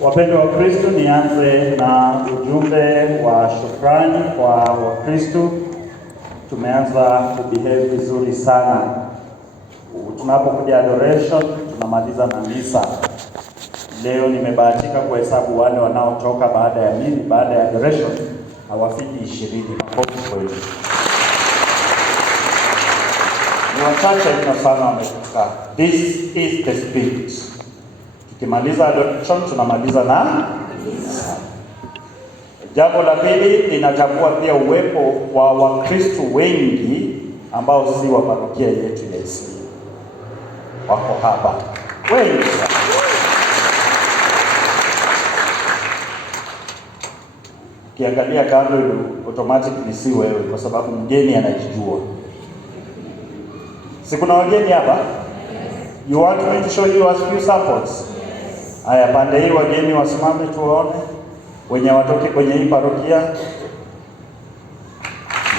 Wapendwa wa Kristo, nianze na ujumbe wa shukrani kwa Wakristo. Tumeanza kubehave vizuri sana. Tunapokuja adoration, tunamaliza na misa. Leo nimebahatika kuhesabu wale wanaotoka baada ya adoration hawafiki 20. Makofi kweli. Ni wachache mno sana wamefika. This is the spirit. Tukimaliza adoration tunamaliza na misa. Jambo la pili, linatambua pia uwepo wa Wakristo wengi ambao si wa parokia yetu ya Isli. Wako hapa wengi sana. Kiangalia kando automatic ni si wewe, kwa sababu mgeni anajijua. Si kuna wageni hapa? You want me to show you a few samples? Haya, pande hii wageni wasimame tuwaone. Wenye watoke kwenye hii parokia.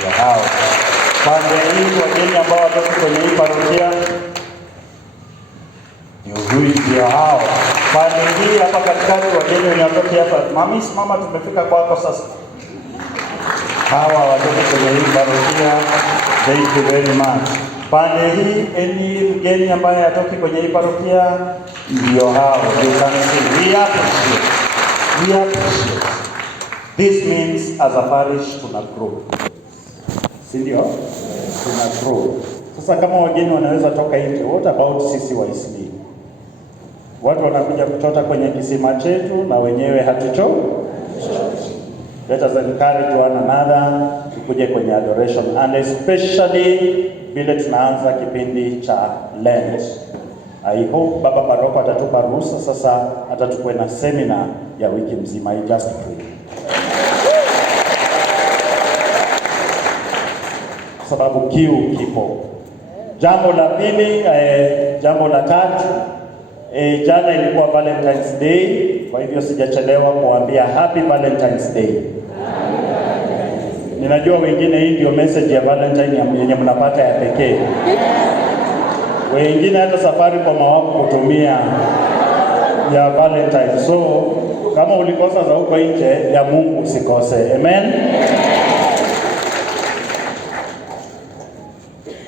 Ya hao. Pande hii wageni ambao watoke kwenye hii parokia. Ndio hao. Pande hii hapa katikati wageni wenye watoke hapa. Mama tumefika kwako sasa. Hawa watoke kwenye hii parokia. Thank you very much. Pande hii mgeni ambaye atoki kwenye hii parokia ndio hao. You can see. We appreciate. This means as a parish tuna grow. Si ndio? Tuna grow. Sasa kama wageni wanaweza toka nje, what about sisi wa Isli? Watu wanakuja kuchota kwenye kisima chetu na wenyewe hatucho. Let us encourage one another tukuje kwenye adoration, and especially vile tunaanza kipindi cha Lent. I hope Baba Paroko atatupa ruhusa sasa hata tukue na seminar ya wiki mzima. I just pray. Sababu kiu kipo. Jambo la pili, jambo la tatu, jana ilikuwa Valentine's Day, kwa hivyo sijachelewa kuambia Happy Valentine's Day. Ninajua wengine hii ndio message ya Valentine yenye mnapata ya pekee. Wengine hata safari kwa mawako kutumia ya Valentine. So kama ulikosa za huko nje, ya Mungu usikose. Amen.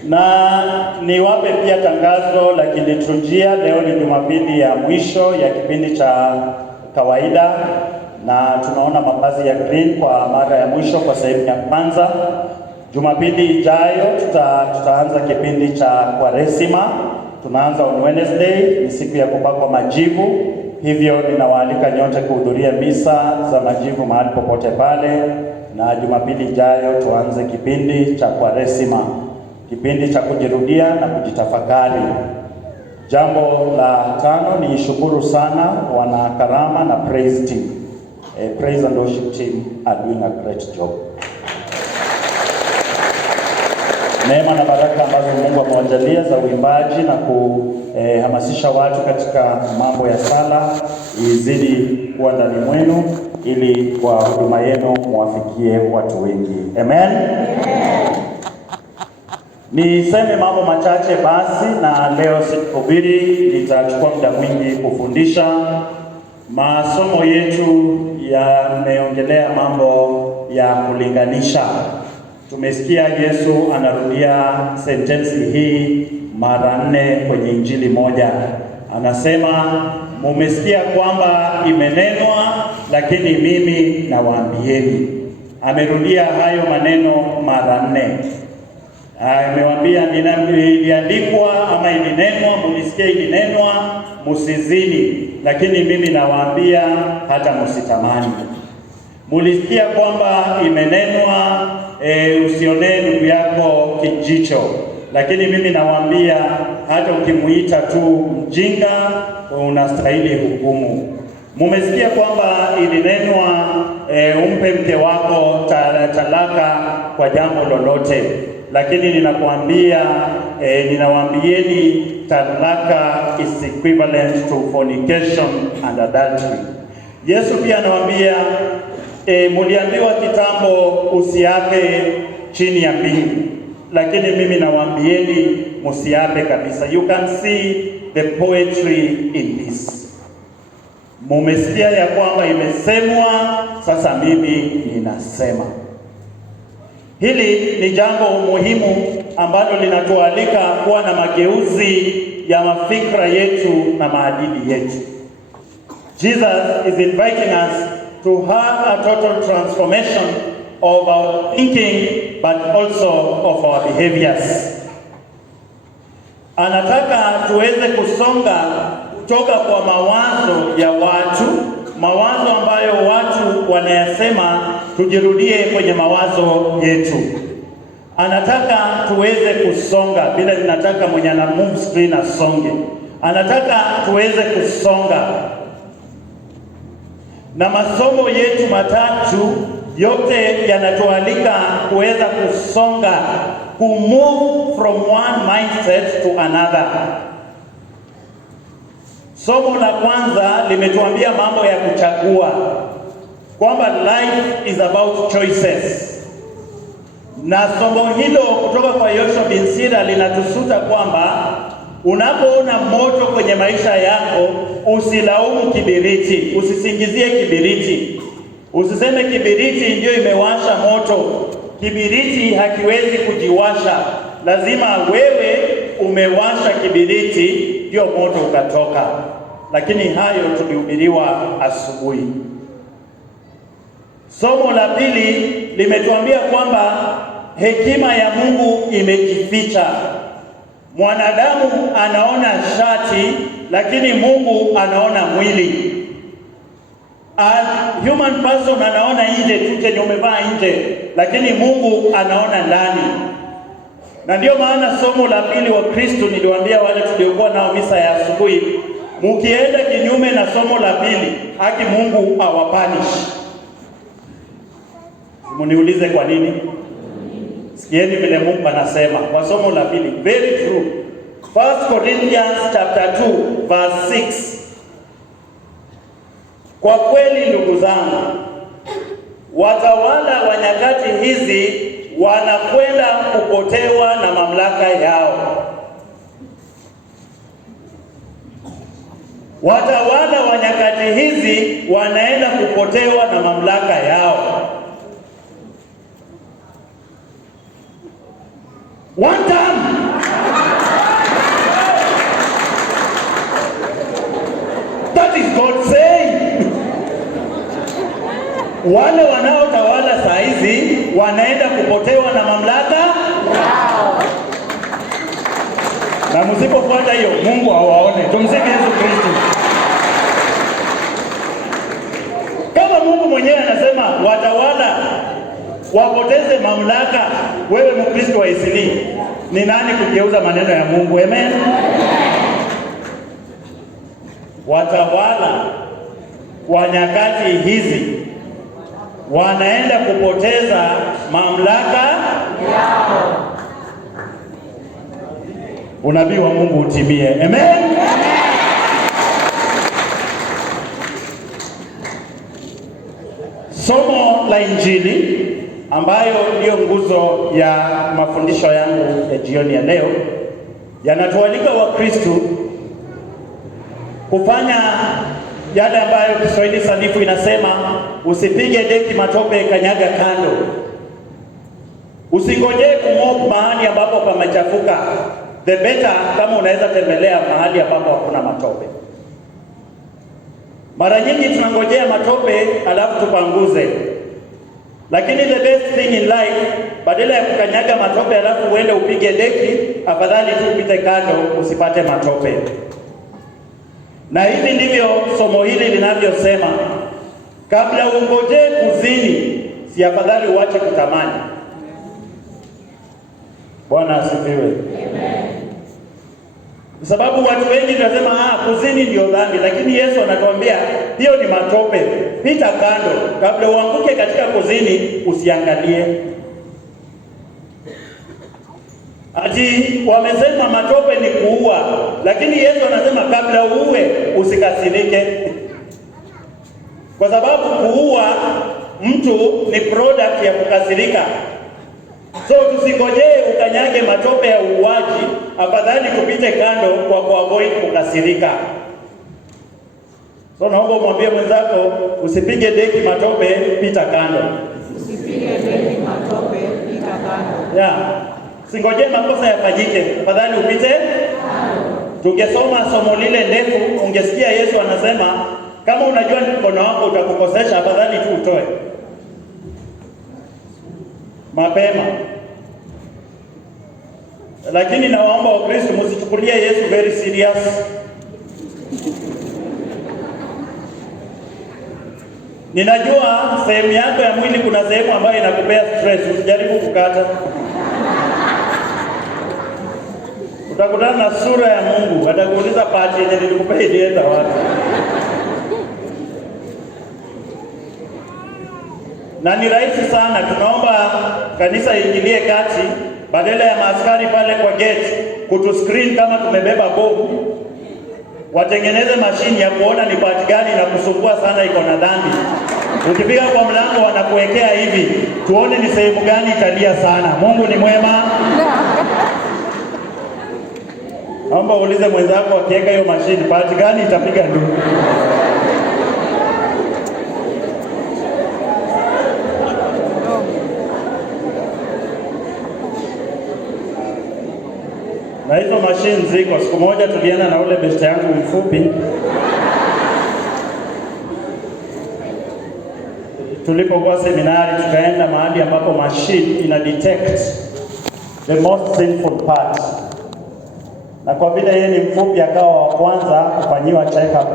Na niwape pia tangazo la kiliturujia. Leo ni Jumapili ya mwisho ya kipindi cha kawaida, na tunaona mavazi ya green kwa mara ya mwisho kwa sehemu ya kwanza. Jumapili ijayo tutaanza kipindi cha Kwaresima. Tunaanza on Wednesday, ni siku ya kupakwa majivu. Hivyo ninawaalika nyote kuhudhuria misa za majivu mahali popote pale, na Jumapili ijayo tuanze kipindi cha Kwaresima, kipindi cha kujirudia na kujitafakari. Jambo la tano, ni shukuru sana wana Karama na praise team. Praise and worship team are doing a great job. Neema na baraka ambazo Mungu amewajalia za uimbaji na kuhamasisha watu katika mambo ya sala izidi kuwa ndani mwenu, ili kwa huduma yenu muwafikie watu wengi. Amen. Niseme mambo machache basi, na leo sikuhubiri, nitachukua muda mwingi kufundisha. Masomo yetu yameongelea mambo ya kulinganisha. Tumesikia Yesu anarudia sentensi hii mara 4 kwenye Injili moja. Anasema, mumesikia kwamba imenenwa, lakini mimi nawaambieni. Amerudia hayo maneno mara 4. Amewaambia, iliandikwa ama ilinenwa, mulisikia ilinenwa, musizini, lakini mimi nawaambia hata musitamani. Mulisikia kwamba imenenwa, usionee ndugu yako kijicho, lakini mimi nawaambia hata ukimuita tu mjinga unastahili hukumu. Mumesikia kwamba ilinenwa, umpe mke wako talaka kwa jambo lolote, lakini ninawaambieni talaka is equivalent to fornication and adultery. Yesu pia anawaambia, muliambiwa kitambo usiape chini ya mbingu, lakini mimi nawaambieni musiape kabisa. You can see the poetry in this. Mumesikia ya kwamba imesemwa, sasa mimi ninasema. Hili ni jambo muhimu ambalo linatualika kuwa na mageuzi ya mafikra yetu na maadili yetu. Jesus is inviting us to have a total transformation of our thinking but also of our behaviors. Anataka tuweze kusonga kutoka kwa mawazo ya watu, mawazo ambayo watu wanayasema, tujirudie kwenye mawazo yetu. Anataka tuweze kusonga bila ninataka mwenye ana move screen asonge. Anataka tuweze kusonga. Na masomo yetu matatu yote yanatualika kuweza kusonga, to move from one mindset to another. Somo la kwanza limetuambia mambo ya kuchagua, kwamba life is about choices. Na somo hilo kutoka kwa Yoshua bin Sira linatusuta kwamba unapoona moto kwenye maisha yako, usilaumu kibiriti, usisingizie kibiriti. Usiseme kibiriti ndio imewasha moto. Kibiriti hakiwezi kujiwasha. Lazima wewe umewasha kibiriti ndio moto ukatoka. Lakini hayo tulihubiriwa asubuhi. Somo la pili limetuambia kwamba hekima ya Mungu imejificha. Mwanadamu anaona shati, lakini Mungu anaona mwili. A human person anaona nje tu chenye umevaa nje, lakini Mungu anaona ndani. Na ndio maana somo la pili wa Kristo niliwaambia wale tuliokuwa nao misa ya asubuhi, mkienda kinyume na somo la pili, haki Mungu awapanish. Mniulize kwa nini? Sikieni vile Mungu anasema kwa somo la pili, very true. 1 Corinthians chapter 2 verse 6. Kwa kweli ndugu zangu, watawala wa nyakati hizi wanakwenda kupotewa na mamlaka yao. Watawala wa nyakati hizi wanaenda kupotewa na mamlaka yao. One time. That is God saying. Wale wanaotawala saa hizi wanaenda kupotewa na mamlaka yao. Na msipofuata hiyo, Mungu hawaone. Tumsifu Yesu Kristo. Kama Mungu mwenyewe anasema watawala wapoteze mamlaka, wewe Mkristo wa Isili, ni nani kugeuza maneno ya Mungu? Amen. Watawala wa nyakati hizi wanaenda kupoteza mamlaka yao. Unabii wa Mungu utimie. Amen. Somo la Injili ambayo ndiyo nguzo ya mafundisho yangu ya jioni ya leo, yanatualika Wakristo kufanya yale ambayo Kiswahili sanifu inasema, usipige deki matope, kanyaga kando. Usingojee kumop mahali ambapo pamechafuka. The better kama unaweza tembelea mahali ambapo hakuna matope. Mara nyingi tunangojea matope alafu tupanguze. Lakini the best thing in life, badala ya kukanyaga matope alafu uende upige deki, afadhali tu upite kando usipate matope. Na hivi ndivyo somo hili linavyosema. Kabla ungojee kuzini, si afadhali uache kutamani. Bwana asifiwe. Amen. Kwa sababu watu wengi wanasema kuzini ndio dhambi, lakini Yesu anatuambia hiyo ni matope. Pita kando, kabla uanguke katika kuzini usiangalie. Ati wamesema matope ni kuua, lakini Yesu anasema kabla uue usikasirike. Kwa sababu kuua mtu ni product ya kukasirika. So tusingojee ukanyage matope ya uuaji, afadhali kupite kando kwa kuavoid kukasirika. So naomba umwambie mwenzako usipige deki matope, pita kando. Usipige deki matope, pita kando. Yeah. Singoje makosa yafanyike, afadhali upite kando. Tungesoma somo lile ndefu, ungesikia Yesu anasema kama unajua mkono wako utakukosesha, afadhali tu utoe mapema. Lakini nawaomba Wakristo msichukulie Yesu very serious. Ninajua sehemu yako ya mwili kuna sehemu ambayo inakupea stress, usijaribu kukata. Utakutana na sura ya Mungu, atakuuliza pati yenye nilikupea ilienda wapi? Na ni rahisi sana, tunaomba kanisa iingilie kati, badala ya maaskari pale kwa gate kutuscreen kama tumebeba bomu, watengeneze mashini ya kuona ni pati gani na kusumbua sana iko na dhambi. Ukifika kwa mlango wanakuwekea hivi, tuone ni sehemu gani italia sana. Mungu ni mwema. Naomba uulize mwenzako akiweka hiyo mashini, pati gani itapiga nduru? Na hizo mashine ziko. Siku moja tulienda na ule besti yangu mfupi, tulipokuwa seminari, tukaenda mahali ambapo machine ina detect the most sinful part, na kwa vile yeye ni mfupi akawa wa kwanza kufanyiwa check up.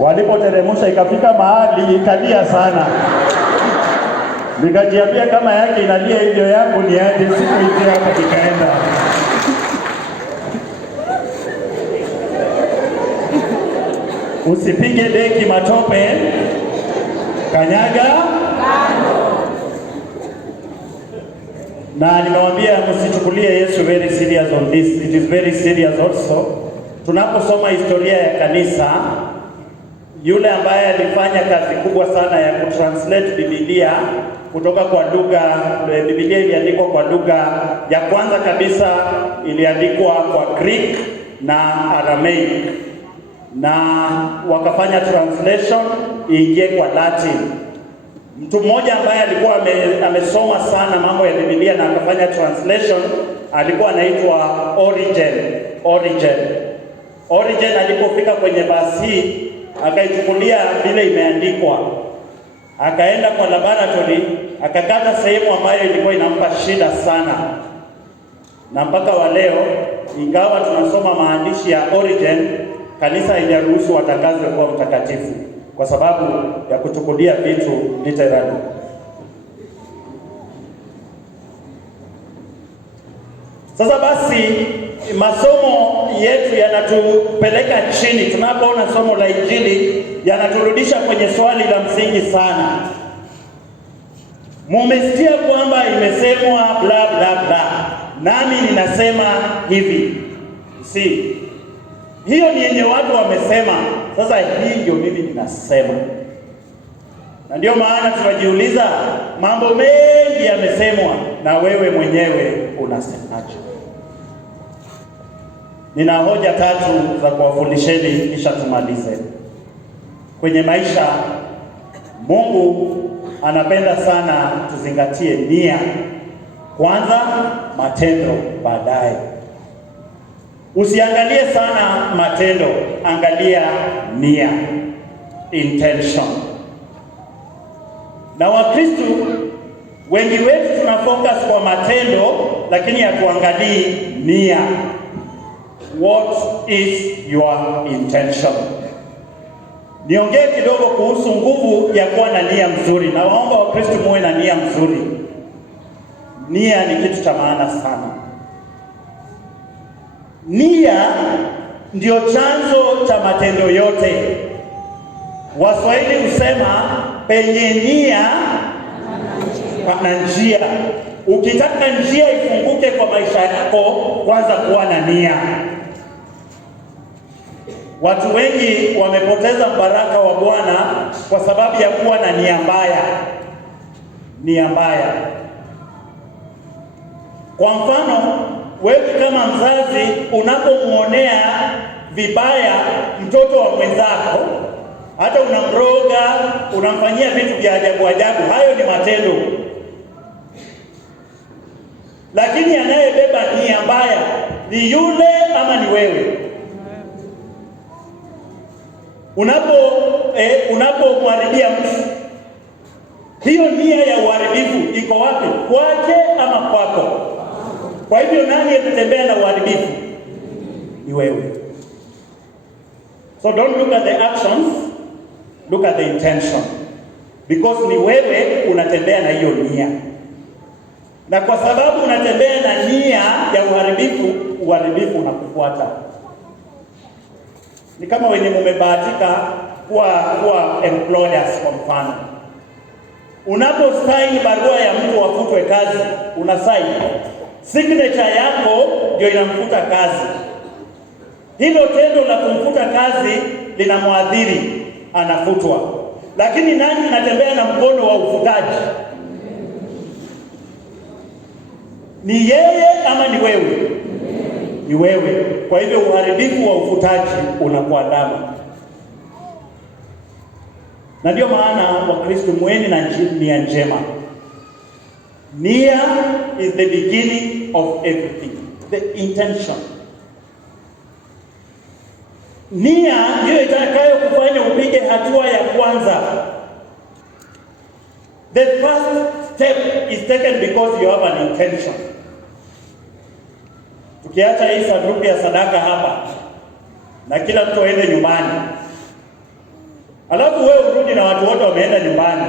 Walipoteremsha ikafika mahali ikalia sana, nikajiambia kama yake inalia hivyo yangu ni aje, siku hizi hapa ikaenda. Usipige deki matope, kanyaga kando. Na nimewaambia msichukulie Yesu very serious on this. It is very serious also. Tunaposoma historia ya kanisa, yule ambaye alifanya kazi kubwa sana ya kutranslate Biblia kutoka kwa lugha, Biblia iliandikwa kwa lugha ya kwanza kabisa, iliandikwa kwa Greek na Aramaic, na wakafanya translation iingie kwa Latin. Mtu mmoja ambaye alikuwa amesoma sana mambo ya Biblia na akafanya translation alikuwa anaitwa Origen alipofika kwenye basi akaichukulia vile imeandikwa, akaenda kwa laboratory akakata sehemu ambayo ilikuwa inampa shida sana, na mpaka wa leo ingawa tunasoma maandishi ya Origen, kanisa haijaruhusu watakazwe kuwa mtakatifu kwa sababu ya kuchukulia vitu literally. Sasa basi masomo yetu yanatupeleka chini. Tunapoona somo la Injili yanaturudisha kwenye swali la msingi sana. Mumesikia kwamba imesemwa bla bla bla, nami ninasema hivi. Hiyo ni yenye watu wamesema. Sasa hii ndio mimi ninasema. Na ndio maana tunajiuliza, mambo mengi yamesemwa, na wewe mwenyewe unasemaje? Nina hoja 3 za kuwafundisheni kisha tumalize. Kwenye maisha, Mungu anapenda sana tuzingatie nia kwanza, matendo baadaye. Usiangalie sana matendo, angalia nia, intention. Na Wakristo wengi wetu tuna focus kwa matendo, lakini hatuangalii nia. What is your intention? Niongee kidogo kuhusu nguvu ya kuwa na nia mzuri. Na waomba Wakristo muwe na nia mzuri. Nia ni kitu cha maana sana. Nia ndio chanzo cha matendo yote. Waswahili husema penye nia pana njia. Ukitaka njia ifunguke kwa maisha yako, kwanza kuwa na nia. Watu wengi wamepoteza baraka wa Bwana kwa sababu ya kuwa na nia mbaya. Nia mbaya. Kwa mfano, wewe kama mzazi unapomuonea vibaya mtoto wa mwenzako, hata unamroga, unamfanyia vitu vya ajabu ajabu, hayo ni matendo. Lakini anayebeba nia mbaya ni yule ama ni wewe? Unapomharibia mtu, hiyo nia ya uharibifu iko wapi? Kwake ama kwako? Kwa hivyo nani anatembea na uharibifu? Ni wewe. So don't look at the actions, look at the intention, because ni wewe unatembea na hiyo nia, na kwa sababu unatembea na nia ya uharibifu, uharibifu unakufuata. Ni kama wenye mumebahatika kuwa employers. Kwa mfano, unaposaini barua ya mtu afutwe kazi, unasaini, signature yako ndio inamfuta kazi. Hilo tendo la kumfuta kazi linamwadhiri, anafutwa. Lakini nani anatembea na mkono wa ufutaji? Ni yeye ama ni wewe? Ni wewe. Kwa hivyo uharibifu wa ufutaji unakuandama. Na ndio maana Wakristo mweni na nia njema. Nia is the beginning of everything. The intention. Nia ndio itakayo kufanya upige hatua ya kwanza. The first step is taken because you have an intention. Tukiacha hii sanduku ya sadaka hapa na kila mtu aende nyumbani, alafu wewe urudi na watu wote wameenda nyumbani,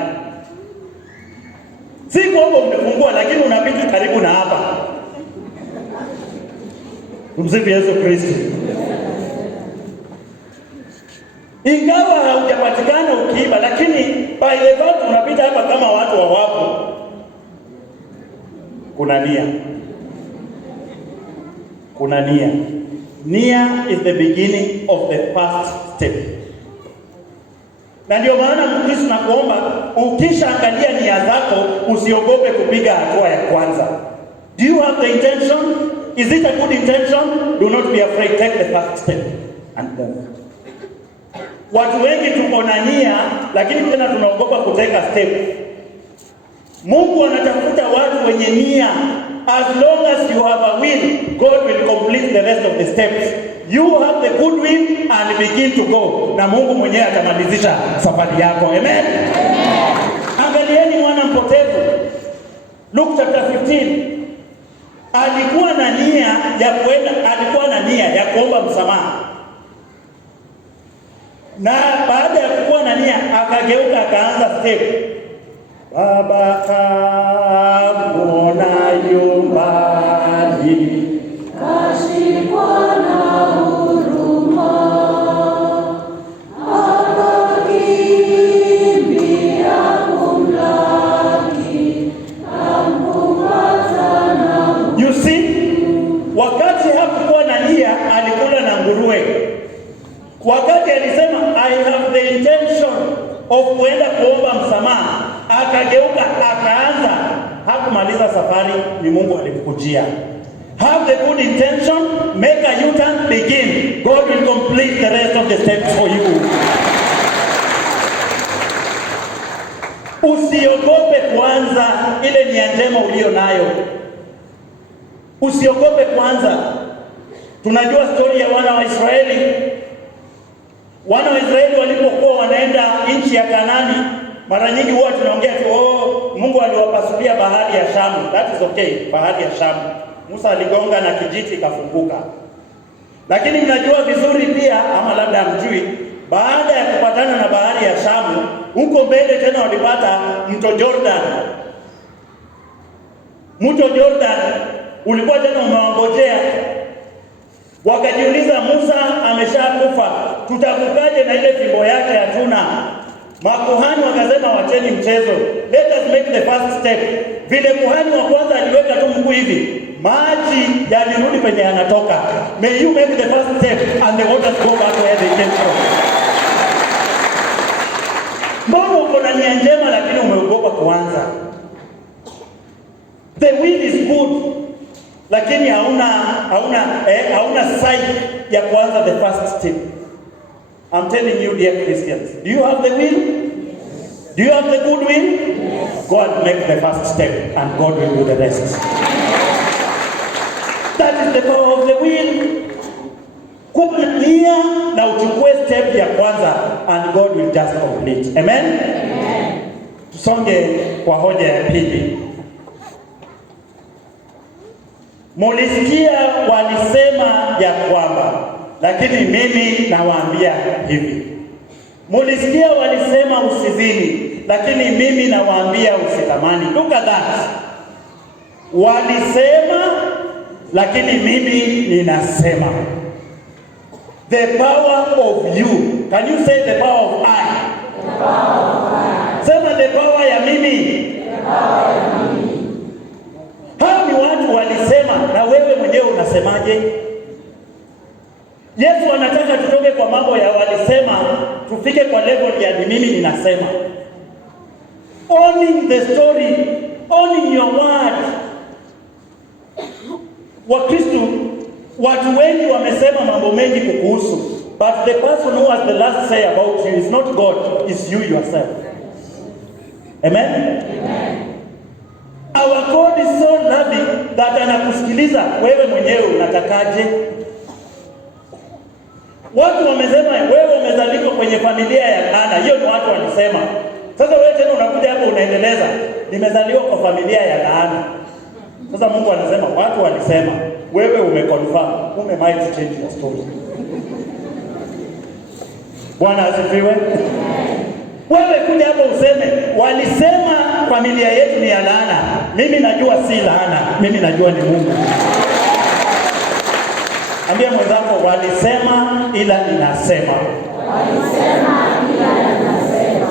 si kwamba umefungua, lakini unapita karibu na hapa. Msifu Yesu Kristo. Ingawa haujapatikana ukiiba, lakini by the fact unapita hapa kama watu hawapo, kuna nia. Kuna nia. Nia is the beginning of the first step. Na ndio maana Mkristo nakuomba, ukishaangalia nia zako, usiogope kupiga hatua ya kwanza. Do you have the intention? Is it a good intention? Do not be afraid. Take the first step and move. Watu wengi tuko na nia, lakini tena tunaogopa kuteka step. Mungu anatafuta watu wenye nia. As long as you have a will, God will complete the rest of the steps. You have the good will and begin to go. Na Mungu mwenyewe atamalizisha safari yako. Amen. Angalieni mwana mpotevu. Luke chapter 15. Alikuwa na nia ya kwenda, alikuwa na nia ya kuomba msamaha. Na baada ya kuwa na nia, akageuka akaanza step. Baba kama na nyumbani, kashikwa na huruma, akakimbia kumlaki, akamfuata na. You see, wakati hakuwa na nia alikula na nguruwe. Wakati alisema I have the intention of kwenda kuomba msamaha, akageuka akaanza, hakumaliza safari, ni Mungu alimkujia. Have the good intention, make a U-turn, begin. God will complete the rest of the steps for you. Usiogope kwanza ile nia njema ulio nayo. Usiogope kwanza. Tunajua story ya wana wa Israeli. Wana wa Israeli walipokuwa wanaenda nchi ya Kanaani, mara nyingi huwa tunaongea tu, Mungu aliwapasulia bahari ya Shamu. That is okay, bahari ya Shamu. Musa aligonga na kijiti ikafunguka. Lakini mnajua vizuri pia, ama labda hamjui, baada ya kupatana na bahari ya Shamu, huko mbele tena walipata mto Jordan. Mto Jordan ulikuwa tena umewangojea. Wakajiuliza, Musa ameshakufa, tutavukaje na ile fimbo yake hatuna? Makuhani wakasema, wacheni mchezo, let us make the first step. Vile kuhani wa kwanza aliweka tu mguu hivi, maji yalirudi penye yanatoka. May you make the first step and the waters go back where they came from. Mbona uko na nia njema lakini umeogopa kuanza? The will is good. lakini hauna sign ya kuanza the first step. I'm telling you, dear Christians, do you have the will? Do you have the good will? God make the first step and God will do the rest. That is the power of the will. Kunia na uchukue step ya kwanza and God will just complete. Amen? Tusonge kwa hoja ya pili. Mulisikia walisema ya kwamba, lakini mimi nawaambia hivi. Mulisikia walisema usizini, lakini mimi nawaambia usitamani. Look at that. Walisema, lakini mimi ninasema. The power of you. Can you say the power of I? The power of I. Sema the power ya mimi. The power ya mimi. Hao ni watu walisema, na wewe mwenyewe unasemaje? Yesu anataka tutoke kwa mambo ya walisema, tufike kwa level ya mimi ninasema. Owning the story, owning your word. Wakristo, watu wengi wamesema mambo mengi kukuhusu, but the person who has the last say about you is not God, is you yourself. Amen? Amen. Our God is so loving that anakusikiliza wewe mwenyewe unatakaje. Watu wamesema wewe umezaliwa kwenye familia ya laana, hiyo ni watu walisema. Sasa wewe tena unakuja hapo unaendeleza, nimezaliwa kwa familia ya laana. Sasa Mungu anasema watu walisema, wewe umeconfirm, might change your story. Bwana asifiwe. Wewe kuja hapo useme walisema familia yetu ni ya laana. Mimi najua si laana, mimi najua ni Mungu. Ambia mwenzako walisema ila ninasema. Walisema ila ninasema.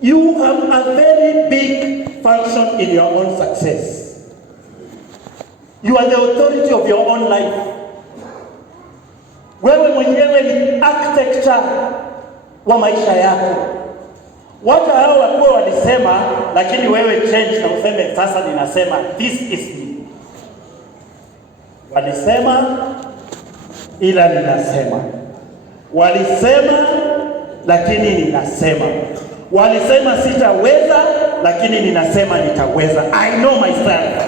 You have a very big function in your own success. You are the authority of your own life. Wewe mwenyewe ni architecture wa maisha yako. Watu hao wakuwa walisema, lakini wewe change na useme sasa ninasema this is me. Walisema ila ninasema. Walisema lakini ninasema. Walisema sitaweza lakini ninasema nitaweza. I know myself.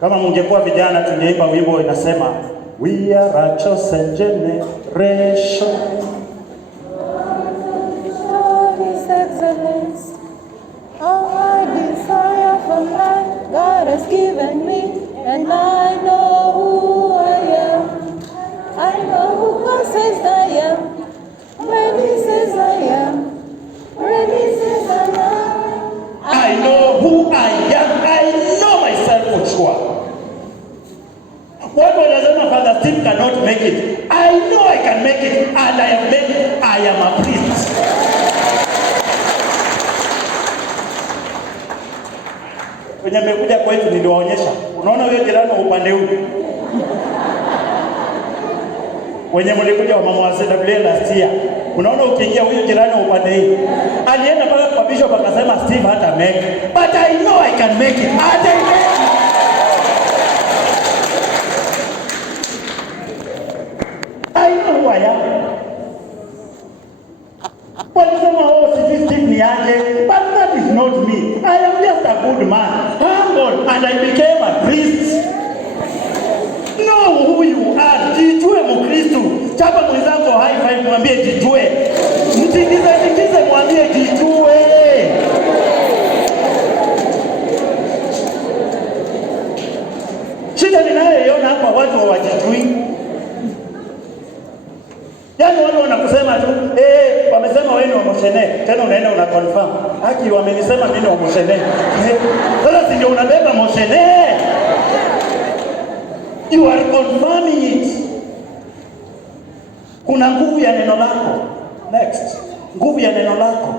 Kama mungekuwa vijana tungeimba wimbo inasema we are a chosen generation. His excellence, all I desire from life, God has given me, and I know who I am. I know who God says I am, when He says I am, when He says I am. I know who I am. I know myself for sure. What wanasema Father Steve cannot make it. I know I can make it, and I have made it. I am a priest. Wenye mmekuja kwetu niliwaonyesha. Unaona huyo jirani wa upande huu? Wenye mlikuja wa mama wa CWA last year. Unaona ukiingia huyo jirani wa upande hii. Alienda mpaka kwa bishop akasema Steve hata make. But I know I can make it. I know who I am. Walisema sijui Steve ni aje, but that is not me. I am just a good man, humble, and I became a priest. Know who you are. Jijue Mkristo. Chapa mwenzako high five, mwambie jijue. Mtingize mwambie jijue. Shida ninayoiona hapa watu hawajijui. Yaani wale wanakusema tu, wamesema wewe ni wa Moshene, tena unaenda una confirm. Haki wamenisema mimi ni wa Moshene. Sasa si ndio unabeba Moshene? You are confirming it. Kuna nguvu ya neno lako. Next. Nguvu ya neno lako.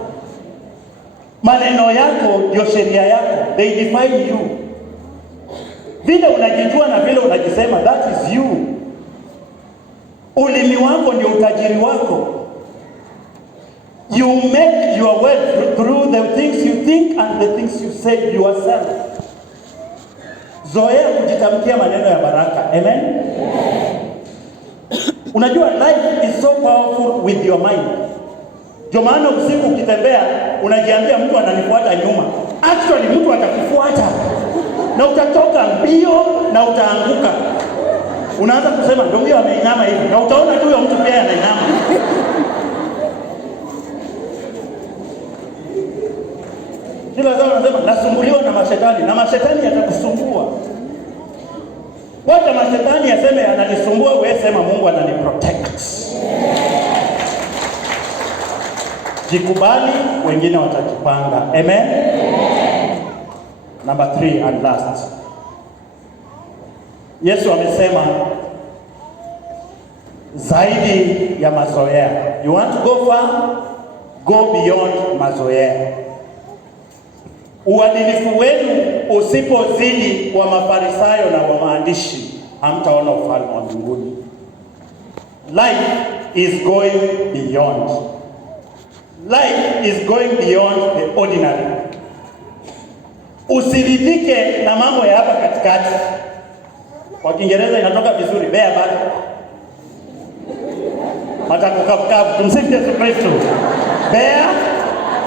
Maneno yako ndio sheria yako. They define you. Vile unajijua na vile unajisema, that is you. Ulimi wako ndio utajiri wako. You make your wealth through the things you think and the things you say yourself. Zoea kujitamkia maneno ya baraka. Amen? Unajua life is so powerful with your mind. Ndio maana usiku ukitembea unajiambia mtu ananifuata nyuma. Actually mtu atakufuata. Na utatoka mbio na utaanguka. Unaanza kusema ndio huyo ameinama hivi. Na utaona tu huyo mtu pia anainama. Kila zao anasema nasumbuliwa na mashetani, na mashetani yatakusumbua. Wacha mashetani yaseme ananisumbua, wewe sema Mungu ananiprotect. Jikubali, wengine watajipanga. Amen. Number 3 and last. Yesu amesema zaidi ya mazoea. You want to go far? Go beyond mazoea. Uadilifu wenu usipozidi wa Mafarisayo na wa maandishi, hamtaona ufalme wa mbinguni. Life is going beyond. Life is going beyond the ordinary. Usiridhike na mambo ya hapa katikati. Kwa Kiingereza inatoka vizuri, bare back. Matakukavu. Tumsifu Yesu Kristo. Bare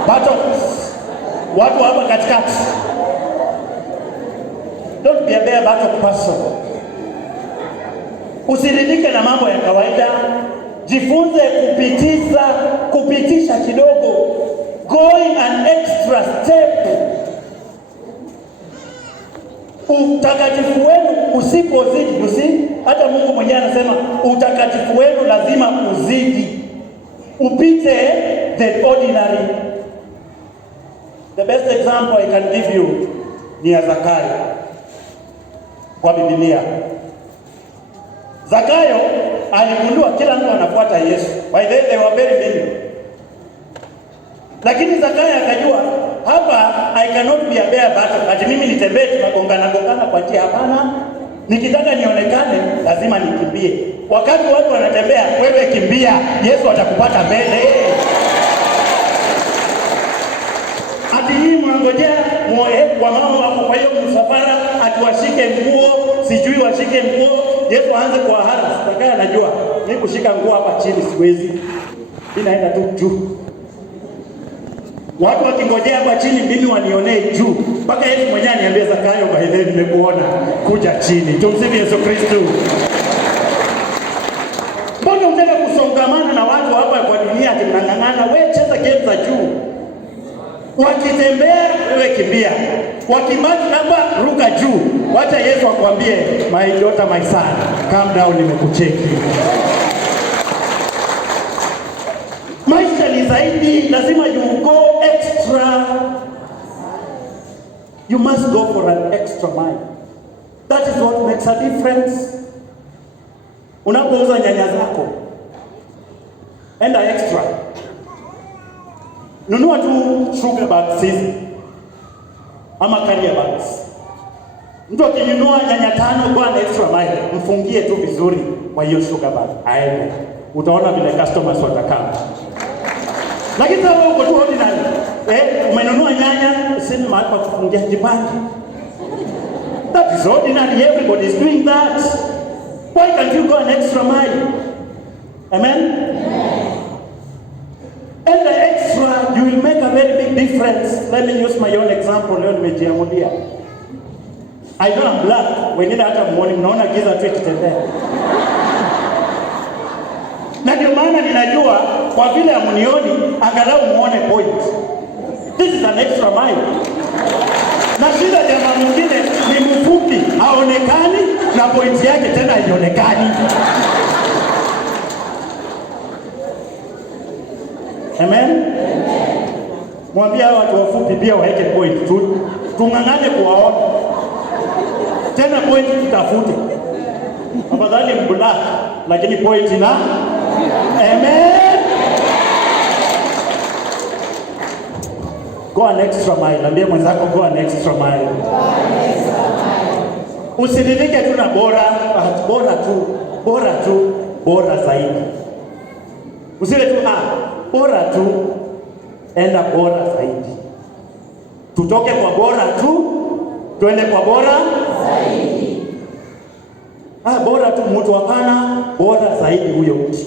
buttocks. Watu hapa katikati. Don't be a bare buttock person. Usiridhike na mambo ya kawaida. Jifunze kupitisha kidogo. Going an extra step. Utakatifu wenu usipozidi, hata Mungu mwenyewe anasema utakatifu wenu lazima uzidi. Upite the ordinary. The best example I can give you ni ya Zakayo kwa Biblia. Zakayo aligundua kila mtu anafuata Yesu. By the way, they were very many. Lakini Zakayo akajua hapa I cannot be a bare buttock. Ati mimi nitembee tunagongana kwa njia, hapana. Nikitaka nionekane lazima nikimbie. Wakati watu wanatembea, wewe kimbia, Yesu atakupata mbele. Ati hii mnangojea kwa mama wako kwa hiyo msafara atuwashike nguo, sijui washike nguo, Yesu aanze kwa haraka. Zakayo anajua, mimi kushika nguo hapa chini siwezi. Mimi naenda tu juu. Watu wakingojea hapa chini mimi wanionee juu. Mpaka Yesu mwenyewe aniambia Zakayo, by the way nimekuona, kuja chini. Tumsifu Yesu Kristo. Mbona unataka kusongamana na watu hapa kwa dunia ati mnang'ang'ana? Wewe cheza game za juu. Wakitembea wewe kimbia. Wakibaki hapa ruka juu. Wacha Yesu akwambie, my daughter, my son, calm down, nimekucheki. Maisha ni zaidi, lazima you go extra. You must go for an extra mile. That is what makes a difference. Unapouza nyanya zako, enda extra. Nunua tu sugar bags hizi ama carrier bags. Mtu akinunua nyanya 5 kwa an extra mile, mfungie tu vizuri kwa hiyo sugar bag. Aende. Utaona vile customers watakaa. Lakini wewe uko tu ordinary. Umenunua nyanya, sina mahali pa kufungia, jipange. That is ordinary, everybody is doing that. Why can't you go an extra mile? Amen? And the extra, you will make a very big difference. Let me use my own example. Leo nimejiamulia. I know I'm black. Wengine hata muone, mnaona giza tu ikitembea. Na ndio maana ninajua kwa vile amunioni, angalau muone point. This is an extra mile. Na shida jamaa mwingine ni mfupi, haonekani na point yake tena haionekani. Amen? Mwambie hao watu wafupi pia waeke point tu. Tung'ang'ane kuwaona. Tena point tutafute. Afadhali mblack lakini point na amen. Go an extra mile. Ambia mwenzako go an extra mile. Usiridhike tu na bora zaidi. Usile tu bora tu, enda bora zaidi. Tutoke kwa bora tu, tuende kwa bora zaidi. Bora tu mtu, hapana, bora zaidi huyo mtu.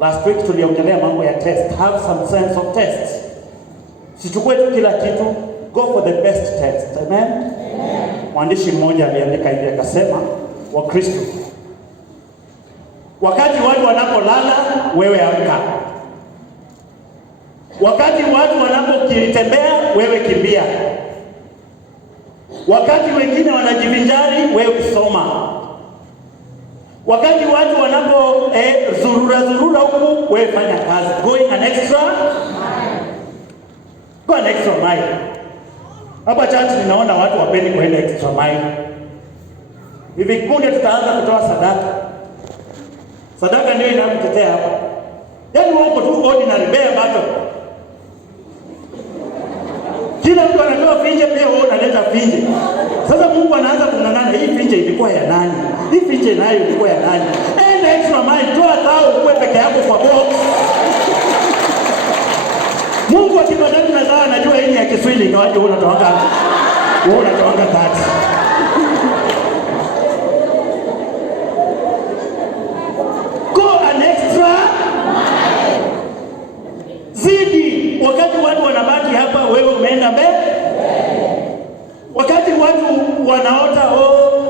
Last week tuliongelea mambo ya test. Have some sense of test. Sichukue tu kila kitu, go for the best test. Amen. Mwandishi mmoja aliandika hivi akasema, Wakristo, wakati watu wanapolala, wewe amka. Wakati watu wanapotembea, wewe kimbia. Wakati wengine wanajivinjari, wewe soma. Wakati watu wanapo zurura huku, wewe fanya kazi. Going an extra mile. Go an extra mile. Hapa church ninaona watu wapendi kuenda extra mile. Hivi punde tutaanza kutoa sadaka. Sadaka ndio inakutetea hapa. Yaani wako tu ordinary bare battle. Kila mtu anatoa finje, pia wewe unaleta finje. Sasa Mungu anaanza kung'ang'ana, hii finje ilikuwa ya nani? Hii finje nayo ilikuwa ya nani? Enda extra mile, toa thao ukue peke yako kwa box. Mungu akipatana na zao anajua hii ni ya Kiswahili, ingawaje wewe unatoanga kati. Go an extra mile. Zidi. Wakati watu wanabaki hapa, wewe umeenda mbele. Wakati watu wanaota,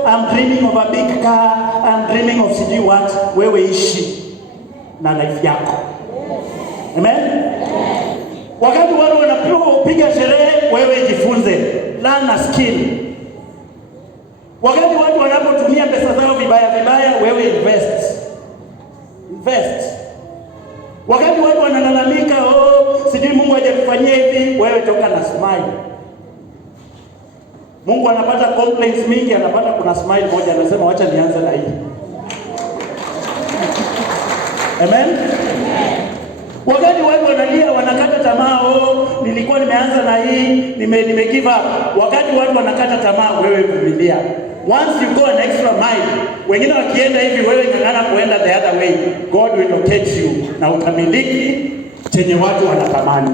I'm dreaming of a big car, I'm dreaming of sijui what, wewe ishi na life yako. Amen. Wakati watu wanapiga sherehe, wewe jifunze, learn a skill. Wakati watu wanapotumia pesa zao vibaya, wewe invest. Wakati watu wanalalamika, sijui Mungu hajatufanyia hivi, wewe toka na smile. Mungu anapata complaints mingi, anapata kuna smile moja, anasema wacha nianze na hii. Amen. Wakati watu wanalia, wanakata tamaa, nilikuwa nimeanza na hii, nime give up. Wakati watu wanakata tamaa, wewe vumilia. Once you go an extra mile, wengine wakienda hivi, wewe ng'ang'ana kuenda the other way. God will locate you na utamiliki chenye watu wanatamani.